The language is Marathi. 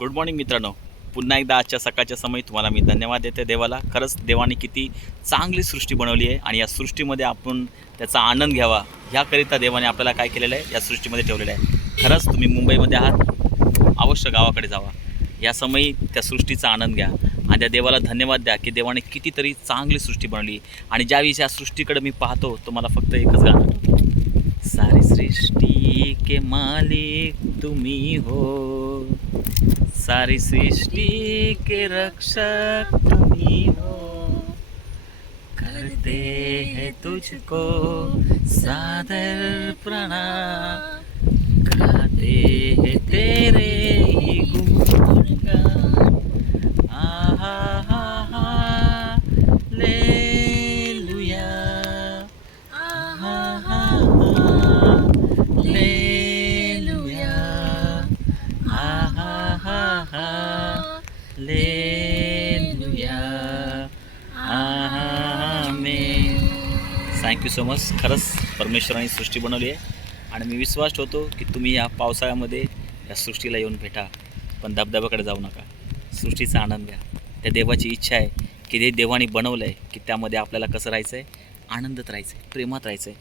गुड मॉर्निंग मित्रांनो. पुन्हा एकदा आजच्या सकाळच्या समयी तुम्हाला मी धन्यवाद देते देवाला. खरंच देवाने किती चांगली सृष्टी बनवली आहे आणि या सृष्टीमध्ये आपण त्याचा आनंद घ्यावा ह्याकरिता देवाने आपल्याला काय केलेलं आहे, या सृष्टीमध्ये ठेवलेलं आहे. खरंच तुम्ही मुंबईमध्ये आहात, अवश्य गावाकडे जावा. या समयी त्या सृष्टीचा आनंद घ्या आणि त्या देवाला धन्यवाद द्या की देवाने कितीतरी चांगली सृष्टी बनवली. आणि ज्यावेळी या सृष्टीकडे मी पाहतो तो मला फक्त एकच गाणं आठवतं. सारी सृष्टि के मालिक तुम्ही हो, सारी सृष्टि के रक्षक तुम्ही हो, करते हैं तुझको सादर प्रणाम, गाते हैं तेरे ही गुणगान. आहा हा हा लेलुया, आहा हा हा लेलुया, आहा हा हा alleluia, amen. Thank you so much. खरंच परमेश्वराने सृष्टी बनवली आहे आणि मी विश्वास ठेवतो की तुम्ही या पावसाळ्यामध्ये या सृष्टीला येऊन भेटा, पण धबधब्याकडे जाऊ नका. सृष्टीचा आनंद घ्या. त्या देवाची इच्छा आहे की ते देवाने बनवलं आहे की त्यामध्ये आपल्याला कसं राहायचं आहे, आनंदात राहायचं आहे, प्रेमात राहायचं आहे.